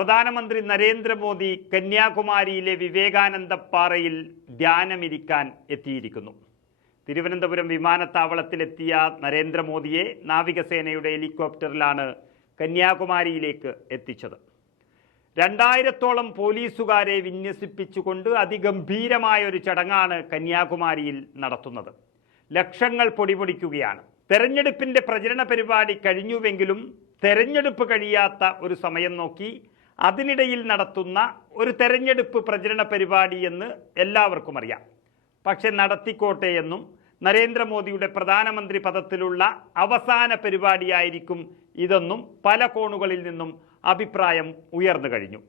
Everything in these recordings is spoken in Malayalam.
പ്രധാനമന്ത്രി നരേന്ദ്രമോദി കന്യാകുമാരിയിലെ വിവേകാനന്ദ പാറയിൽ ധ്യാനമിരിക്കാൻ എത്തിയിരിക്കുന്നു. തിരുവനന്തപുരം വിമാനത്താവളത്തിലെത്തിയ നരേന്ദ്രമോദിയെ നാവികസേനയുടെ ഹെലികോപ്റ്ററിലാണ് കന്യാകുമാരിയിലേക്ക് എത്തിച്ചത്. രണ്ടായിരത്തോളം പോലീസുകാരെ വിന്യസിപ്പിച്ചുകൊണ്ട് അതിഗംഭീരമായ ഒരു ചടങ്ങാണ് കന്യാകുമാരിയിൽ നടത്തുന്നത്. ലക്ഷങ്ങൾ പൊടിപൊടിക്കുകയാണ്. തെരഞ്ഞെടുപ്പിന്റെ പ്രചരണ പരിപാടി കഴിഞ്ഞുവെങ്കിലും തെരഞ്ഞെടുപ്പ് കഴിയാത്ത ഒരു സമയം നോക്കി അതിനിടയിൽ നടത്തുന്ന ഒരു തെരഞ്ഞെടുപ്പ് പ്രചരണ പരിപാടി എന്ന് എല്ലാവർക്കും അറിയാം. പക്ഷെ നടത്തിക്കോട്ടെ എന്നും നരേന്ദ്രമോദിയുടെ പ്രധാനമന്ത്രി പദത്തിലുള്ള അവസാന പരിപാടിയായിരിക്കും ഇതെന്നും പല കോണുകളിൽ നിന്നും അഭിപ്രായം ഉയർന്നു കഴിഞ്ഞു.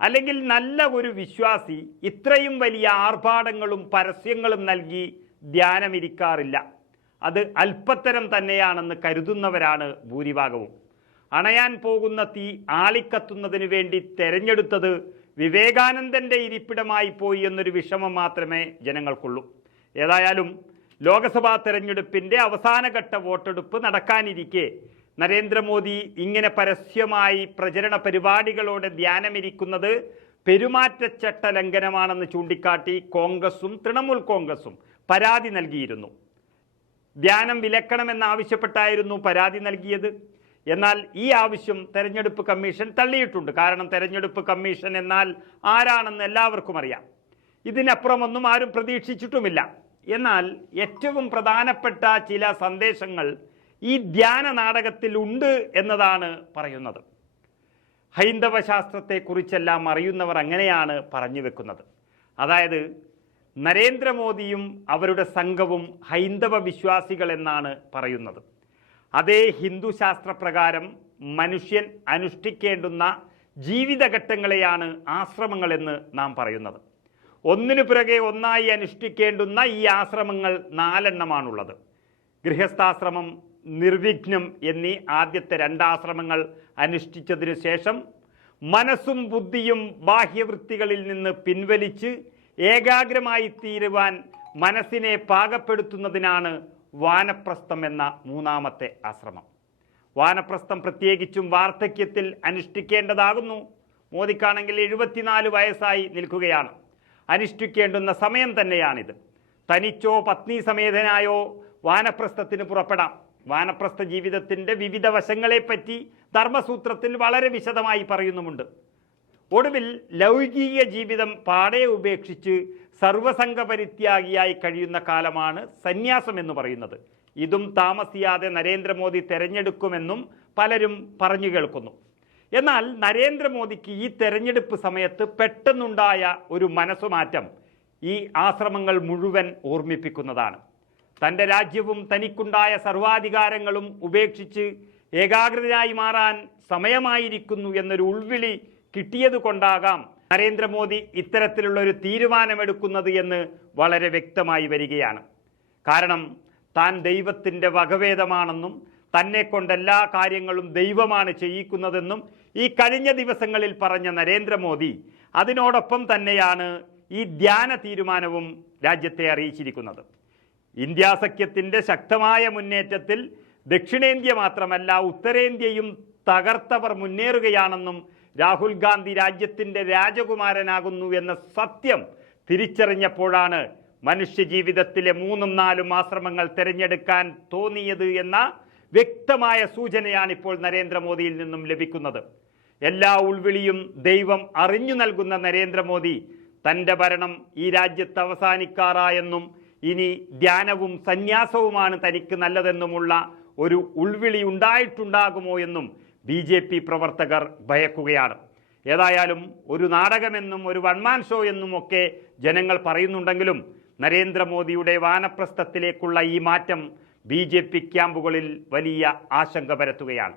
അല്ലെങ്കിൽ നല്ല ഒരു വിശ്വാസി ഇത്രയും വലിയ ആർഭാടങ്ങളും പരസ്യങ്ങളും നൽകി ധ്യാനമിരിക്കാറില്ല. അത് അല്പത്തരം തന്നെയാണെന്ന് കരുതുന്നവരാണ് ഭൂരിഭാഗവും. അണയാൻ പോകുന്ന തീ ആളിക്കത്തുന്നതിന് വേണ്ടി തെരഞ്ഞെടുത്തത് വിവേകാനന്ദന്റെ ഇരിപ്പിടമായി പോയി എന്നൊരു വിഷമം മാത്രമേ ജനങ്ങൾക്കുള്ളൂ. ഏതായാലും ലോക്സഭാ തെരഞ്ഞെടുപ്പിന്റെ അവസാനഘട്ട വോട്ടെടുപ്പ് നടക്കാനിരിക്കെ നരേന്ദ്രമോദി ഇങ്ങനെ പരസ്യമായി പ്രചരണ പരിപാടികളോടെ ധ്യാനമിരിക്കുന്നത് പെരുമാറ്റച്ചട്ട ലംഘനമാണെന്ന് ചൂണ്ടിക്കാട്ടി കോൺഗ്രസും തൃണമൂൽ കോൺഗ്രസും പരാതി നൽകിയിരുന്നു. ധ്യാനം വിലക്കണമെന്നാവശ്യപ്പെട്ടായിരുന്നു പരാതി നൽകിയത്. എന്നാൽ ഈ ആവശ്യം തെരഞ്ഞെടുപ്പ് കമ്മീഷൻ തള്ളിയിട്ടുണ്ട്. കാരണം തെരഞ്ഞെടുപ്പ് കമ്മീഷൻ എന്നാൽ ആരാണെന്ന് എല്ലാവർക്കും അറിയാം. ഇതിനപ്പുറമൊന്നും ആരും പ്രതീക്ഷിച്ചിട്ടുമില്ല. എന്നാൽ ഏറ്റവും പ്രധാനപ്പെട്ട ചില സന്ദേശങ്ങൾ ഈ ധ്യാന നാടകത്തിൽ ഉണ്ട് എന്നതാണ് പറയുന്നത്. ഹൈന്ദവ ശാസ്ത്രത്തെക്കുറിച്ചെല്ലാം അറിയുന്നവർ അങ്ങനെയാണ് പറഞ്ഞു വെക്കുന്നത്. അതായത് നരേന്ദ്രമോദിയും അവരുടെ സംഘവും ഹൈന്ദവ വിശ്വാസികൾ എന്നാണ് പറയുന്നത്. അതേ ഹിന്ദു ശാസ്ത്രപ്രകാരം മനുഷ്യൻ അനുഷ്ഠിക്കേണ്ടുന്ന ജീവിതഘട്ടങ്ങളെയാണ് ആശ്രമങ്ങളെന്ന് നാം പറയുന്നത്. ഒന്നിനു പിറകെ ഒന്നായി അനുഷ്ഠിക്കേണ്ടുന്ന ഈ ആശ്രമങ്ങൾ നാലെണ്ണമാണുള്ളത്. ഗൃഹസ്ഥാശ്രമം നിർവിഘ്നം എന്നീ ആദ്യത്തെ രണ്ടാശ്രമങ്ങൾ അനുഷ്ഠിച്ചതിനു ശേഷം മനസ്സും ബുദ്ധിയും ബാഹ്യവൃത്തികളിൽ നിന്ന് പിൻവലിച്ച് ഏകാഗ്രമായി തീരുവാൻ മനസ്സിനെ പാകപ്പെടുത്തുന്നതിനാണ് വാനപ്രസ്ഥം എന്ന മൂന്നാമത്തെ ആശ്രമം. വാനപ്രസ്ഥം പ്രത്യേകിച്ചും വാർദ്ധക്യത്തിൽ അനുഷ്ഠിക്കേണ്ടതാകുന്നു. മോദിക്കാണെങ്കിൽ എഴുപത്തിനാല് വയസ്സായി നിൽക്കുകയാണ്. അനുഷ്ഠിക്കേണ്ടുന്ന സമയം തന്നെയാണിത്. തനിച്ചോ പത്നി സമേതനായോ വാനപ്രസ്ഥത്തിന് പുറപ്പെടാം. വാനപ്രസ്ഥ ജീവിതത്തിന്റെ വിവിധ വശങ്ങളെപ്പറ്റി ധർമ്മസൂത്രത്തിൽ വളരെ വിശദമായി പറയുന്നുമുണ്ട്. ഒടുവിൽ ലൗകിക ജീവിതം പാടെ ഉപേക്ഷിച്ച് സർവസംഘപരിത്യാഗിയായി കഴിയുന്ന കാലമാണ് സന്യാസം എന്ന് പറയുന്നത്. ഇതും താമസിയാതെ നരേന്ദ്രമോദി തെരഞ്ഞെടുക്കുമെന്നും പലരും പറഞ്ഞു കേൾക്കുന്നു. എന്നാൽ നരേന്ദ്രമോദിക്ക് ഈ തെരഞ്ഞെടുപ്പ് സമയത്ത് പെട്ടെന്നുണ്ടായ ഒരു മനസ്സുമാറ്റം ഈ ആശ്രമങ്ങൾ മുഴുവൻ ഓർമ്മിപ്പിക്കുന്നതാണ്. തന്റെ രാജ്യവും തനിക്കുണ്ടായ സർവാധികാരങ്ങളും ഉപേക്ഷിച്ച് ഏകാഗ്രതയായി മാറാൻ സമയമായിരിക്കുന്നു എന്നൊരു ഉൾവിളി കിട്ടിയത് കൊണ്ടാകാം നരേന്ദ്രമോദി ഇത്തരത്തിലുള്ള ഒരു തീരുമാനമെടുക്കുന്നത് എന്ന് വളരെ വ്യക്തമായി വരികയാണ്. കാരണം താൻ ദൈവത്തിന്റെ വകഭേദമാണെന്നും തന്നെ കൊണ്ട് എല്ലാ കാര്യങ്ങളും ദൈവമാണ് ചെയ്യിക്കുന്നതെന്നും ഈ കഴിഞ്ഞ ദിവസങ്ങളിൽ പറഞ്ഞ നരേന്ദ്രമോദി അതിനോടൊപ്പം തന്നെയാണ് ഈ ധ്യാന തീരുമാനവും രാജ്യത്തെ അറിയിച്ചിരിക്കുന്നത്. ഇന്ത്യ സഖ്യത്തിന്റെ ശക്തമായ മുന്നേറ്റത്തിൽ ദക്ഷിണേന്ത്യ മാത്രമല്ല ഉത്തരേന്ത്യയും തകർത്തവർ മുന്നേറുകയാണെന്നും രാഹുൽ ഗാന്ധി രാജ്യത്തിന്റെ രാജകുമാരനാകുന്നു എന്ന സത്യം തിരിച്ചറിഞ്ഞപ്പോഴാണ് മനുഷ്യജീവിതത്തിലെ മൂന്നും നാലും ആശ്രമങ്ങൾ തിരഞ്ഞെടുക്കാൻ തോന്നിയത് എന്ന വ്യക്തമായ സൂചനയാണ് ഇപ്പോൾ നരേന്ദ്രമോദിയിൽ നിന്നും ലഭിക്കുന്നത്. എല്ലാ ഉൾവിളിയും ദൈവം അറിഞ്ഞു നൽകുന്ന നരേന്ദ്രമോദി തന്റെ ഭരണം ഈ രാജ്യത്ത് അവസാനിക്കാറായെന്നും ഇനി ധ്യാനവും സന്യാസവുമാണ് തനിക്ക് നല്ലതെന്നുമുള്ള ഒരു ഉൾവിളി ഉണ്ടായിട്ടുണ്ടാകുമോ എന്നും ബി ജെ പി പ്രവർത്തകർ ഭയക്കുകയാണ്. ഏതായാലും ഒരു നാടകമെന്നും ഒരു വൺമാൻ ഷോ എന്നും ഒക്കെ ജനങ്ങൾ പറയുന്നുണ്ടെങ്കിലും നരേന്ദ്രമോദിയുടെ വാനപ്രസ്ഥത്തിലേക്കുള്ള ഈ മാറ്റം ബി ജെ പി ക്യാമ്പുകളിൽ വലിയ ആശങ്ക പരത്തുകയാണ്.